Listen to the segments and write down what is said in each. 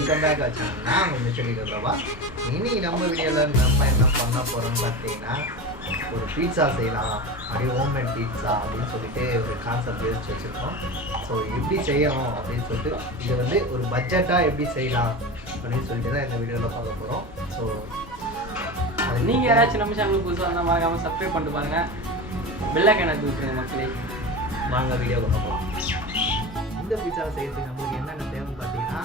Welcome back ஆச்சு. நான் உங்கள் மிஸ்டர் பிரபா. இனி நம்ம வீடியோவில் நம்ம என்ன பண்ண போகிறோம்னு பார்த்தீங்கன்னா, ஒரு பீட்சா செய்யலாம், அப்படியே ஹோம்மேட் பீட்சா அப்படின்னு சொல்லிட்டு ஒரு கான்செப்ட் யோசிச்சு வச்சுருக்கோம். ஸோ எப்படி செய்யணும் அப்படின்னு சொல்லிட்டு, இது வந்து ஒரு பட்ஜெட்டாக எப்படி செய்யலாம் அப்படின்னு சொல்லிட்டு தான் இந்த வீடியோவில் பார்க்க போகிறோம். ஸோ நீங்கள் யாராச்சும் நம்ம சேனலுக்கு புதுசாக இருந்தால் மறக்காமல் சப்ஸ்கிரைப் பண்ணிட்டு பாருங்கள், பெல்லைக்கான தூக்குங்க மக்களே. வாங்க வீடியோ பார்க்கலாம். இந்த பீட்சா செய்யறதுக்கு நம்மளுக்கு என்னென்ன தேவைன்னு பார்த்தீங்கன்னா,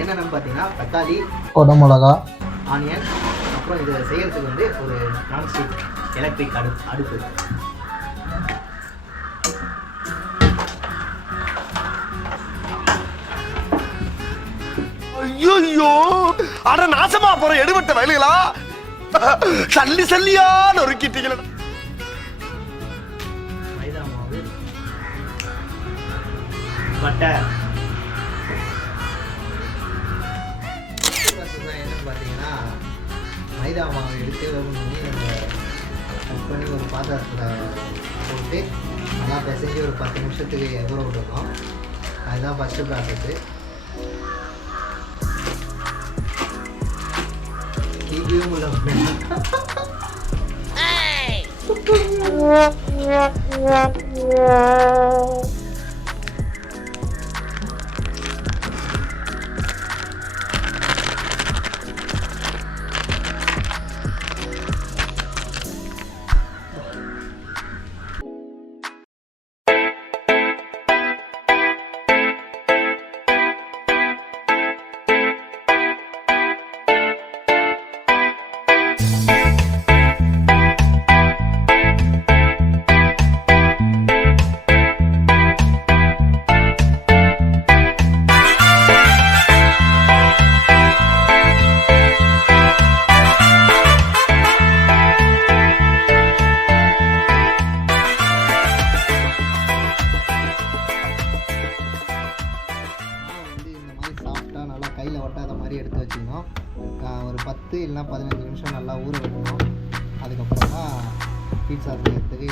என்னென்னு பார்த்தீங்கன்னா தக்காளி, குடமிளகா, ஆனியன், அப்புறம் இதை செய்யறதுக்கு வந்து ஒரு நான்ஸ்டிக் எலக்ட்ரிக் அடுப்பு. ஐயோ அட நாசமா போற எடுபட்ட வயலுகளா, சல்லி சல்லியா நொறுக்கிட்டீங்களா. மைதா மாவு, பட்டர். என்னன்னு பார்த்தீங்கன்னா, மைதா மாவு எடுத்து கட் பண்ணி ஒரு பாத்திரத்தில் போட்டு நல்லா பிசைஞ்சு ஒரு 10 நிமிஷத்துக்கு ஊற விடணும். அதுதான் ஃபஸ்ட்டு ப்ராசஸ்ஸு. டிவியும் உள்ள கையில் ஒட்டாத மாதிரி எடுத்து வச்சுக்கணும். ஒரு 10 இல்லைனா 15 நிமிஷம் நல்லா ஊற வைக்கணும். அதுக்கப்புறம் தான் பீட்சா செய்யறதுக்கு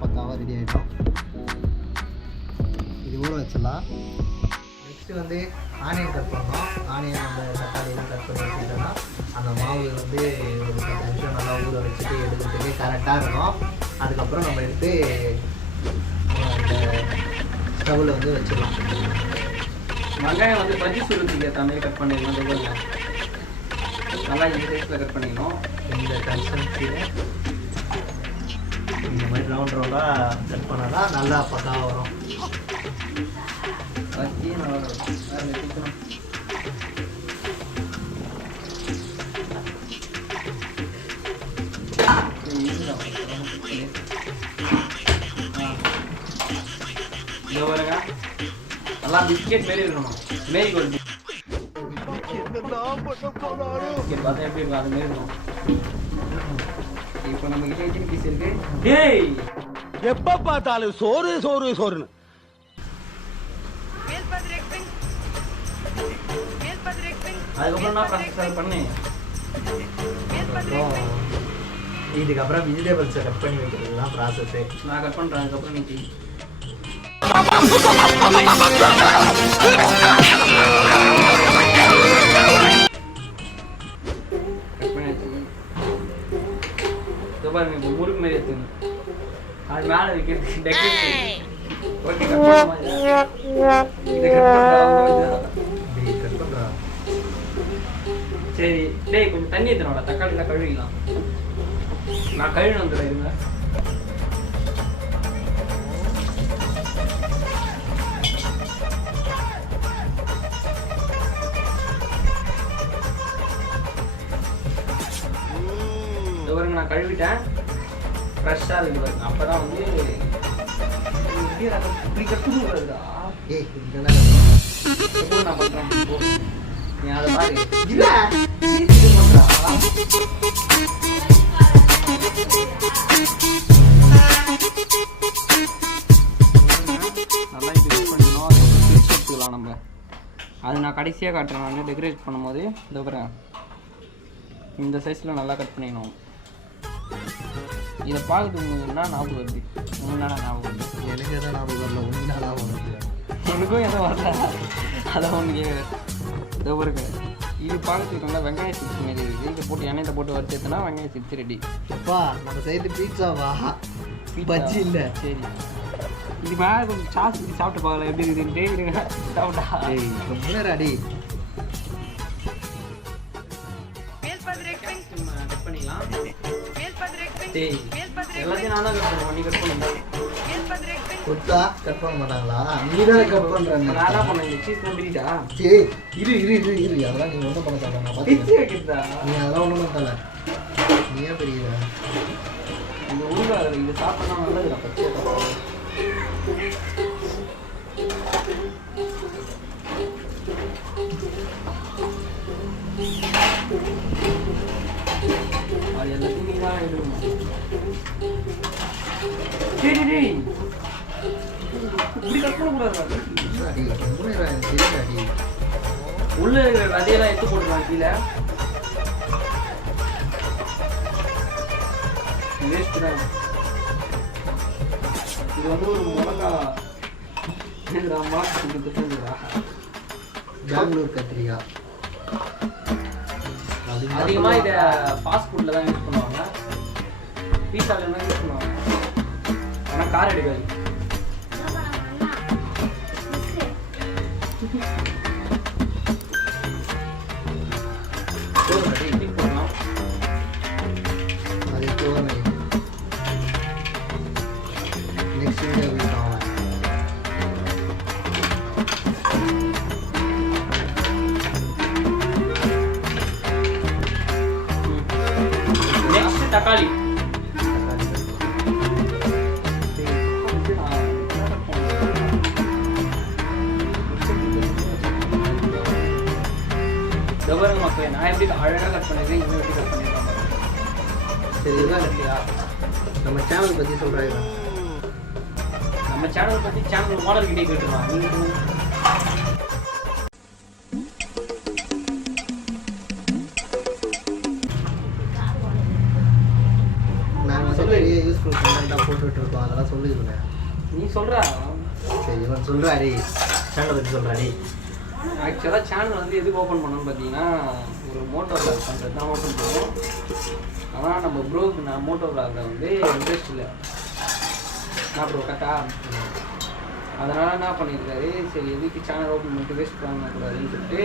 பக்காவாக ரெடி ஆகிடும். இது ஊற வச்சிடலாம். நெக்ஸ்ட்டு வந்து ஆனியன் கட் பண்ணோம். ஆனியன் அந்த தக்காளியெல்லாம் கட் பண்ணி வச்சுட்டோம்னா அந்த மாவு வந்து ஒரு 10 நிமிஷம் நல்லா ஊற வச்சுட்டு எடுக்கிறதுக்கு கரெக்டாக இருக்கும். அதுக்கப்புறம் நம்ம எடுத்து அந்த ஸ்டவ்வில் வந்து வச்சிடலாம். வெங்காயம் வந்து பஜ்ஜி சுடுறதுக்கு ஏற்ற மாதிரி கட் பண்ணிடணும். நல்லா இந்த சைஸில் கட் பண்ணிக்கணும். இந்த கன்சிஸ்டன்சியில் இந்த மாதிரி ரவுண்ட் ரவுண்டாக கட் பண்ணால் தான் நல்லா பக்காவாக வரும். பஜ்ஜி நல்லா இருக்கும். இங்கே பாருங்க, நல்லா பிஸ்கெட் மாரி இருக்கணும். மேரி கோல்டு பிஸ்கெட் பார்த்தா எப்படி இருக்கும், அது மாரி இருக்கணும். இப்போ நம்ம கிட்ட எத்தனை பீஸ் இருக்கு? டேய், எப்ப பார்த்தாலும் சோறு சோறு சோறுன்னு. அதுக்கப்புறம் நான் ப்ராசஸ் பண்ணேன். இதுக்கப்புறம் வெஜிடபிள்ஸை கட் பண்ணி வைக்கிறது தான் ப்ராசஸ்ஸே. நான் கட் பண்ணுறேன். அதுக்கப்புறம் நீ கட் பண்ணி வச்சுக்கணும். பாருங்க, இப்போ முறுக்கு மாரி எடுத்துக்கணும். அது மேலே வைக்கிறது டெக்கரேஷன். ஓகே, கட் பண்ண இதை கட் பண்ணுறா. சரி டேய், கொஞ்சம் தண்ணி ஊற்றணும்டா. தக்காளிலாம் கழுவிக்கலாம். நான் கழுவின்னு வந்துடுறேன். இருங்க. நான் கழுவிட்டேன். ஃப்ரெஷ்ஷாக இருக்குது பாருங்க. அப்போ தான் வந்து இப்படி கற்றுக்கு வருதா? நான் பண்ணுறேன். நீ அதை பாரு. நல்லா இது பண்ணிடணும். அதுக்கப்புறம் எடுத்துக்கலாம் நம்ம. அது நான் கடைசியாக காட்டுறேன். நான் டெக்கரேட் பண்ணும்போது இந்த பாருங்க, இந்த சைஸில் நல்லா கட் பண்ணிடணும். இதை பார்க்கறதுக்கு உங்களுக்கு என்ன ஞாபகம் வருது? என்ன ஞாபகம் வருது? எனக்கு எதாவது ஞாபகம் வரல, உனக்கு ஞாபகம் வருது. எனக்கும் எதுவும் வரல, அதான் ஒன்று கேட்குறேன். இதோ பாருங்க, இது பார்க்கறதுக்கு நல்லா வெங்காய சிப்ஸ் மாரி இருக்குது. இதை போட்டு எண்ணெயில் போட்டு வறுத்துனா வெங்காய சிப்ஸ் ரெடி. அப்பா நம்ம செய்து பீட்சாவா? பஜ்ஜி இல்லை. சரி, இது மேலே கொஞ்சம் சாஸ் ஊற்றி சாப்பிட்டு பார்க்கலாம் எப்படி இருக்குதுன்ட்டு. இருங்க சாப்பிட்டா டேய் முன்னேறாடி. கட் பண்ணிக்கலாம். டேய் எல்லாத்தையும் நான் தான் கட் பண்ணுவேன், நீ கட் பண்ணுங்க. கொடுத்தா கட் பண்ண மாட்டாங்களா? நீ தானே கட் பண்ணுறேன். நான் என்ன பண்ணேன், இந்த சீஸ் நம்பிட்டா? சரி இரு இரு இரு இரு அதெல்லாம் நீ ஒன்றும் பண்ண தேவை. நான் பிச்சு பார்த்துக்கிறேன். வைக்கிறதா? நீ அதெல்லாம் ஒன்றும் பண்ண தேவை. நீ ஏன் பெரிய இது உருவாது, இது சாப்பிட்டா நல்லதுடா. பச்சை அது எல்லாத்தையும் நீ தான் எடுக்கணும். சரி இப்படி கட் பண்ணக்கூடாது. அடி முன்னேறா எனக்கு அடி. உள்ள இருக்கிற விதையெல்லாம் எடுத்து போட்டுக்கலாம் கீழே. வேஸ்ட் தான். இது வந்து ஒரு மிளகா கொடுத்துட்டுங்களா? பெங்களூர் கத்திரிக்காய். அதிகமாக இதை ஃபாஸ்ட் ஃபுட்டில் தான் யூஸ் பண்ணுவாங்க, பீஸாவில் தான் யூஸ் பண்ணுவாங்க. ஆனால் கார் எடுக்காது. போடலாம். அது தோணை நெக்ஸ்ட் வீடியோ வீட்டாகும். நெக்ஸ்ட் தக்காளி. கவர்மெண்ட் மக்கள் நான் எப்படி அழகாக கட் பண்ணிருக்கேன், இன்னும் எப்படி கட் பண்ணிருக்கேன். சரி இதுதான் இல்லையா? நம்ம சேனல் பற்றி சொல்கிறாங்க. நம்ம சேனல் பற்றி சேனல் மாடல் கிட்டே கேட்டுருவான். நீங்கள் நாங்கள் வந்து நிறைய யூஸ்ஃபுல் கண்டென்ட்டாக போட்டுட்ருக்கோம், அதெல்லாம் சொல்லிடுங்க. நீ சொல்கிறா. சரி இவன் சொல்கிறாடி, சேனலை பற்றி சொல்கிறாடி. ஆக்சுவலாக சேனல் வந்து எதுக்கு ஓப்பன் பண்ணோன்னு பார்த்தீங்கன்னா, ஒரு மோட்டோ விளாக் பண்ணுறது தான் ஓப்பன் பண்ணுவோம். ஆனால் நம்ம ப்ரோக்கு நான் மோட்டோ விளாகில் வந்து இன்ட்ரெஸ்ட் இல்லை. நான் ப்ரோ கரெக்டா? அதனால் என்ன பண்ணியிருக்காரு, சரி எதுக்கு சேனல் ஓப்பன் பண்ணிட்டு வேஸ்ட் பண்ணக்கூடாதுன்னு சொல்லிட்டு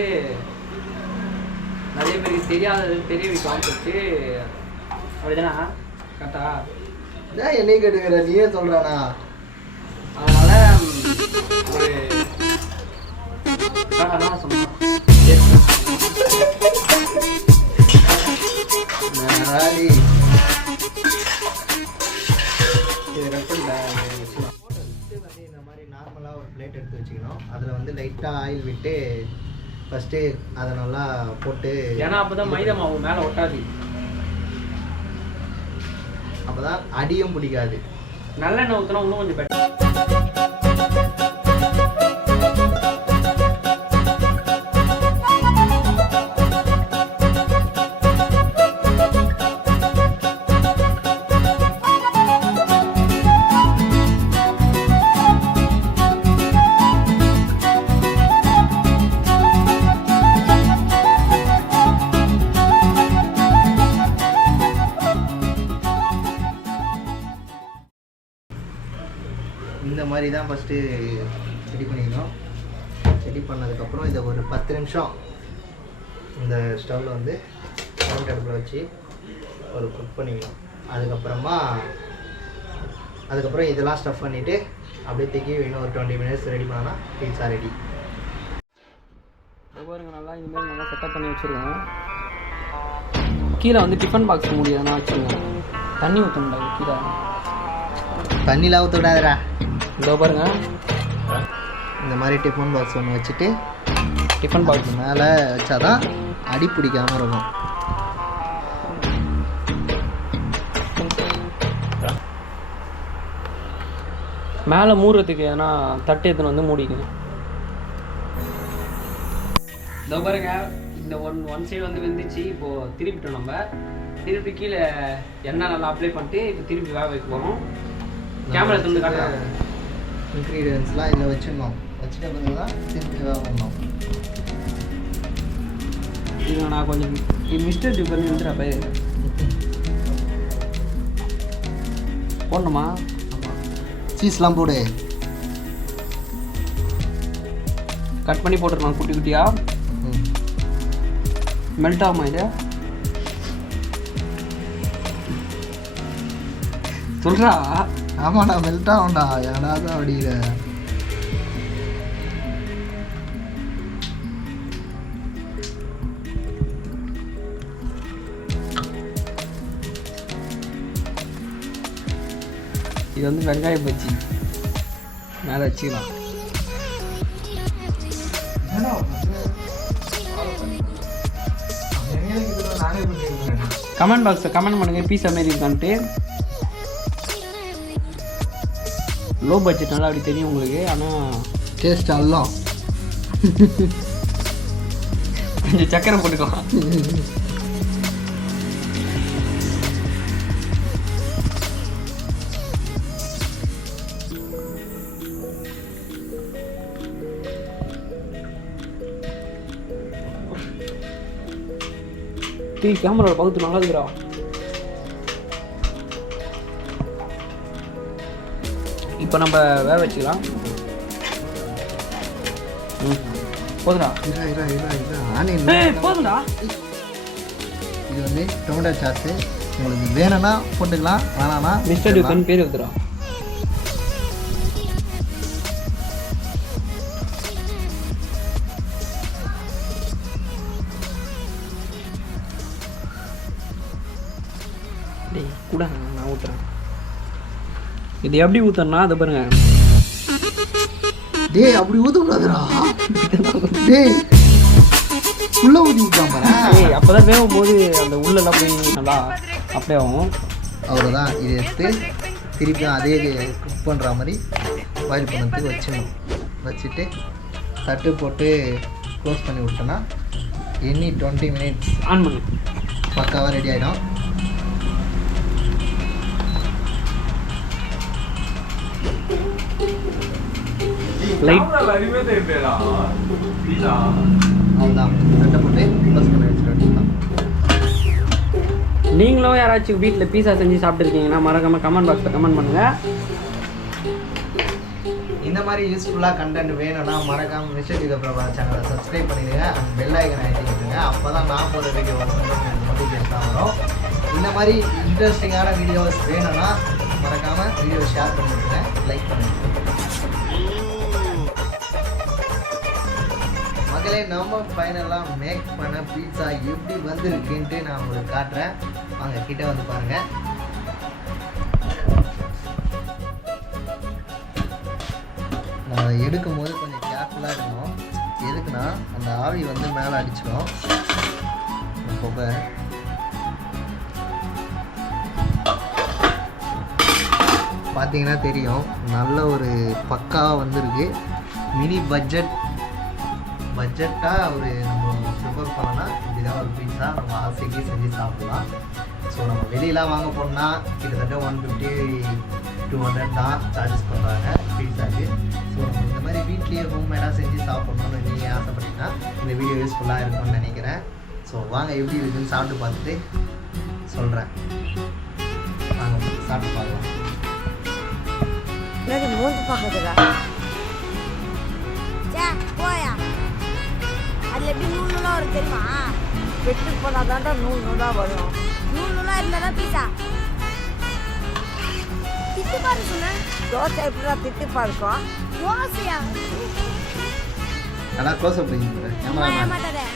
நிறைய பேருக்கு தெரியாதது தெரிய வைக்கலாம்னு சொல்லிட்டு. அப்படிதானா? கரெக்டா? ஏன் என்னையும் கேட்டுக்கிற, நீயே சொல்கிறானா? அதனால் ஒரு அதான் சொன்னேன். இந்த மாதிரி நார்மலாக ஒரு பிளேட் எடுத்து வச்சுக்கணும். அதில் வந்து லைட்டாக ஆயில் விட்டு ஃபஸ்ட்டு அதை நல்லா போட்டு, ஏன்னா அப்போ தான் மைதா மாவு மேலே ஒட்டாது, அப்போ தான் அடியும் பிடிக்காது. நல்லெண்ணெய் ஊற்றினா இன்னும் கொஞ்சம் பெட்டர். இந்த மாதிரி தான் ஃபஸ்ட்டு ரெடி பண்ணிக்கணும். ரெடி பண்ணதுக்கப்புறம் இதை ஒரு 10 நிமிஷம் இந்த ஸ்டவ்வில் வந்து கவுண்ட் அடுப்பில் வச்சு ஒரு குக் பண்ணிக்கணும். அதுக்கப்புறம் இதெல்லாம் ஸ்டஃப் பண்ணிவிட்டு அப்படியே தூக்கி இன்னும் ஒரு 20 மினிட்ஸ் ரெடி பண்ணோன்னா பீட்சா ரெடி. பாருங்க, நல்லா இனிமேல் நல்லா செட்டப் பண்ணி வச்சுருக்கோம். கீழே வந்து டிஃபன் பாக்ஸ் முடியாதுன்னா வச்சுருக்கோம். தண்ணி ஊற்றணும்டா கீழே. தண்ணியில் ஊற்ற விடாதரா. இதோ பாருங்க, இந்த மாதிரி டிஃபன் பாக்ஸ் ஒன்று வச்சுட்டு டிஃபன் பாக்ஸ் மேலே வச்சாதான் அடி பிடிக்காமல் இருக்கும். மேலே மூடுறதுக்கு ஏன்னா தட்டு எடுத்துன்னு வந்து மூடிக்கணும். இதோ பாருங்க, இந்த ஒன் சைடு வந்து வெந்துச்சு. இப்போது திருப்பிட்டோம். நம்ம திருப்பி கீழே எண்ணெய் நல்லா அப்ளை பண்ணிட்டு இப்போ திருப்பி வேக வைக்க போகிறோம். கேமரா தந்து காட்டுறாங்க. இன்க்ரீடியன்ஸ்லாம் இதில் வச்சிடணும். வச்சுட்ட பிறகு தான் திருப்பி வேக பண்ணணும். இது நான் கொஞ்சம் மிஸ்டேக் பண்ணி வந்துடுறா பயிர் போடணுமா? ஆமாம், சீஸ்லாம் போடு. கட் பண்ணி போட்டுருக்கலாம் குட்டி குட்டியாக. மெல்ட் ஆகுமா இது? சொல்கிறா. ஆமாண்ணா, மெல்ட் ஆகும்டா. ஏடாதான் அப்படிங்கிற. இது வந்து வெங்காய பஜ்ஜி மேலே வச்சுக்கலாம். கமெண்ட் பாக்ஸில் கமெண்ட் பண்ணுங்கள் பீஸா மாரி இருக்கான்ட்டு. லோ பட்ஜெட்னால அப்படி தெரியும் உங்களுக்கு. ஆனால் டேஸ்ட் எல்லாம் கொஞ்சம் சக்கரை போட்டுக்கோ. கேமராவோட பகுத்து நல்லா இருக்குறா. இப்போ நம்ம வேக வச்சுக்கலாம். போதுடா போதுடா. இது வந்து டொமேட்டோ சாஸு. உங்களுக்கு வேணும்னா போட்டுக்கலாம், வேணாம்னா மிஸ்டர் டியூக்கன் பேர் வைக்கிறோம். கூட நான் ஊற்றுறேன். இது எப்படி ஊற்றணும்னா அதை பாருங்க. டேய் அப்படி ஊற்றக்கூடாதுடா. டேய் உள்ள ஊற்றி விட்டான் பாரு. டேய் அப்போ தான் வேகும் போது அந்த உள்ளெல்லாம் போய் நல்லா அப்படியே ஆகும். அவ்வளோதான். இதை எடுத்து திருப்பி அதே குக் பண்ணுற மாதிரி பாயில் பண்ணதுக்கு வச்சிடணும். வச்சுட்டு தட்டு போட்டு க்ளோஸ் பண்ணி விட்டோன்னா எண்ணி 20 மினிட்ஸ் ஆன் பண்ணி பக்காவாக ரெடி ஆகிடும். அவ்வளோதான். தட்டை போட்டு க்ளோஸ் பண்ணி வச்சுருவேன். நீங்களும் யாராச்சும் வீட்டில் பீஸா செஞ்சு சாப்பிட்டுருக்கீங்கன்னா மறக்காமல் கமெண்ட் பாக்ஸில் கமெண்ட் பண்ணுங்கள். இந்த மாதிரி யூஸ்ஃபுல்லாக கண்டென்ட் வேணும்னா மறக்காமல் மிஸ்டர் டியூக்கன் பிரபா சேனலை சப்ஸ்கிரைப் பண்ணிடுங்க. அந்த பெல் ஐக்கன் ஆகிட்டுங்க. அப்போ தான் நான் போகிற வீடியோஸ் நோட்டிஃபிகேஷன் வரும். இந்த மாதிரி இன்ட்ரெஸ்டிங்கான வீடியோஸ் வேணும்னா மறக்காமல் வீடியோ ஷேர் பண்ணிவிடுங்க, லைக் பண்ணிவிடுங்க. மக்களே, நம்ம ஃபைனலாக மேக் பண்ண பீட்சா எப்படி வந்திருக்குன்ட்டு நான் உங்களுக்கு காட்டுறேன். வாங்க கிட்டே வந்து பாருங்கள். நான் எடுக்கும் போது கொஞ்சம் கேர்ஃபுல்லாக இருக்கணும். எதுக்குன்னா அந்த ஆவி வந்து மேலே அடிச்சிடும். புகை பார்த்தீங்கன்னா தெரியும். நல்ல ஒரு பக்காவாக வந்திருக்கு. மினி பட்ஜெட்டாக ஒரு நம்ம ப்ரிப்பேர் பண்ணோன்னா இப்படிதான் ஒரு பீஸா நம்ம ஆசைக்கு செஞ்சு சாப்பிடலாம். ஸோ நம்ம வெளியெலாம் வாங்க போனால் கிட்டத்தட்ட 150-200 தான் சார்ஜஸ் பண்ணுறாங்க பீஸாக்கு. ஸோ நம்ம இந்த மாதிரி வீட்லேயே ஹோம்மேடாக செஞ்சு சாப்பிட்ணுன்னு நீங்கள் ஆசைப்பட்டீங்கன்னா இந்த வீடியோ யூஸ்ஃபுல்லாக இருக்கும்னு நினைக்கிறேன். ஸோ வாங்க எப்படி இருக்குன்னு சாப்பிட்டு பார்த்துட்டு சொல்கிறேன். வாங்க சாப்பிட்டு பார்க்கலாம். மூந்து பார்க்குறா போயா. அதில் எப்படி நூல்லாம் வரும் தெரியுமா? வெட்டு போனாதான்டா நூலாக வரும். நூலாக இருந்தால் தான் பீஸா. திட்டு பாரு சொன்னேன். தோசை எப்படா திட்டு பாருக்கும்? தோசையா நல்லா க்ளோஸ் அப் பண்ணி மாட்டாரு.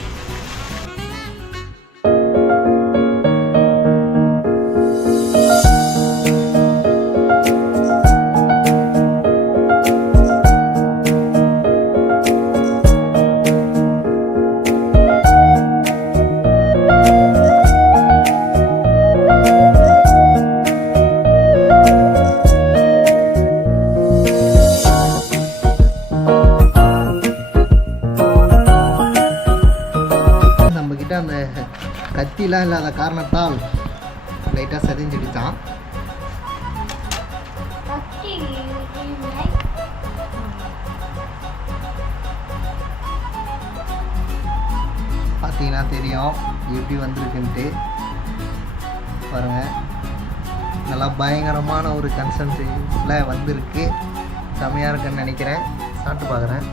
கத்திலாம் இல்லாத காரணத்தால் லைட்டாக செதிஞ்சிடுச்சான். பார்த்தீங்கன்னா தெரியும் எப்படி வந்திருக்குன்ட்டு பாருங்கள். நல்லா பயங்கரமான ஒரு கன்சன்ட்ரேஷனில் வந்திருக்கு. செம்மையாக இருக்குன்னு நினைக்கிறேன். சாப்பிட்டு பார்க்குறேன்.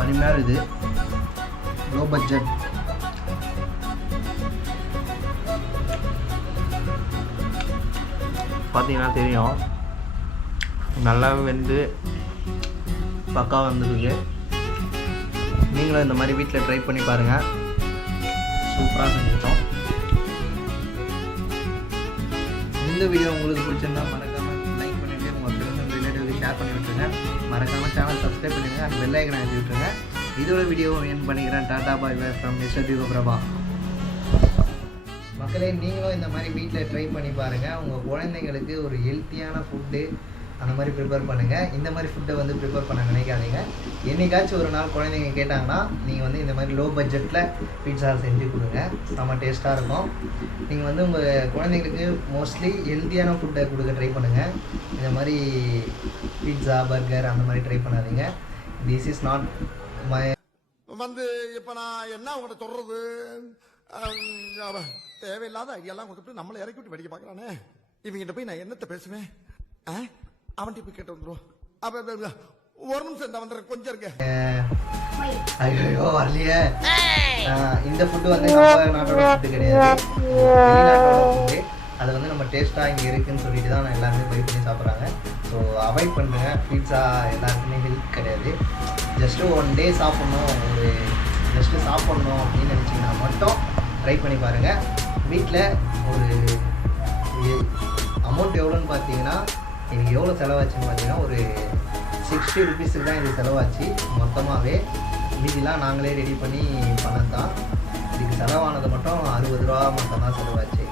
அருமையாக இது லோ பட்ஜெட். பார்த்தீங்கன்னா தெரியும் நல்லா வெந்து பக்கா வந்துருக்கு. நீங்களும் இந்த மாதிரி வீட்டில் ட்ரை பண்ணி பாருங்கள். சூப்பராக செஞ்சுட்டோம். இந்த வீடியோ உங்களுக்கு பிடிச்சிருந்தா மறக்காமல் லைக் பண்ணிவிட்டு உங்கள் ஃப்ரெண்ட்ஸ் அண்ட் ரிலேட்டிவ்க்கு ஷேர் பண்ணி விட்டுருங்க. மறக்காமல் சேனல் சப்ஸ்கிரைப் பண்ணிடுங்க. அந்த பெல் ஐக்கனை அழுத்தி விட்டுருங்க. இதோட வீடியோவை என் பண்ணிக்கிறேன். டாடா பாய் பாய் ஃப்ரம் மிஸ்டர் தீபபிரபா. மக்களே, நீங்களும் இந்த மாதிரி வீட்டில் ட்ரை பண்ணி பாருங்கள். உங்கள் குழந்தைங்களுக்கு ஒரு ஹெல்த்தியான ஃபுட்டு அந்த மாதிரி ப்ரிப்பேர் பண்ணுங்கள். இந்த மாதிரி ஃபுட்டை வந்து ப்ரிப்பேர் பண்ண நினைக்காதீங்க. என்றைக்காச்சும் ஒரு நாள் குழந்தைங்க கேட்டாங்கன்னா நீங்கள் வந்து இந்த மாதிரி லோ பட்ஜெட்டில் பீட்சா செஞ்சு கொடுங்க. செம்ம டேஸ்ட்டாக இருக்கும். நீங்கள் வந்து உங்கள் குழந்தைங்களுக்கு மோஸ்ட்லி ஹெல்த்தியான ஃபுட்டை கொடுக்க ட்ரை பண்ணுங்கள். இந்த மாதிரி பீட்சா பர்கர் அந்த மாதிரி ட்ரை பண்ணாதீங்க. திஸ் இஸ் நாட் மை வந்து இப்ப நான் என்ன உங்கள்கிட்ட சொல்றது, தேவையில்லாத ஐடியாலாம் கொடுத்துட்டு நம்மளை இறக்கி விட்டு வெடிக்க பார்க்கறானே. இவங்கிட்ட போய் நான் என்னத்தை பேசுவேன்? அவன்கிட்ட போய் கேட்டு வந்துடும். ஒரு நிமிஷம் இந்த வந்துடுறேன், கொஞ்சம் இருக்க. ஐயோ வரலையே. இந்த ஃபுட்டு வந்து நம்ம நாட்டோட ஃபுட்டு கிடையாது, வெளிநாட்டோட ஃபுட்டு. அது வந்து நம்ம டேஸ்ட்டாக இங்கே இருக்குதுன்னு சொல்லிட்டு தான் நான் எல்லாருமே பை பண்ணி சாப்பிட்றாங்க. ஸோ அவாய்ட் பண்ணுங்க. பீட்சா எல்லாருக்குமே ஹெல்த் கிடையாது. ஜஸ்ட்டு ஒன் டே சாப்பிட்ணும், ஒரு ஜஸ்ட்டு சாப்பிட்ணும் அப்படின்னு நினச்சிங்கன்னா மட்டும் ட்ரை பண்ணி பாருங்கள். வீட்டில் ஒரு அமௌண்ட் எவ்வளோன்னு பார்த்தீங்கன்னா, எனக்கு எவ்வளோ செலவாச்சுன்னு பார்த்தீங்கன்னா ஒரு 60 ருபீஸுக்கு தான் இது செலவாச்சு மொத்தமாகவே. மீதிலாம் நாங்களே ரெடி பண்ணி பண்ணது தான். இதுக்கு செலவானது மட்டும் 60 ரூபா மட்டும் தான் செலவாச்சு.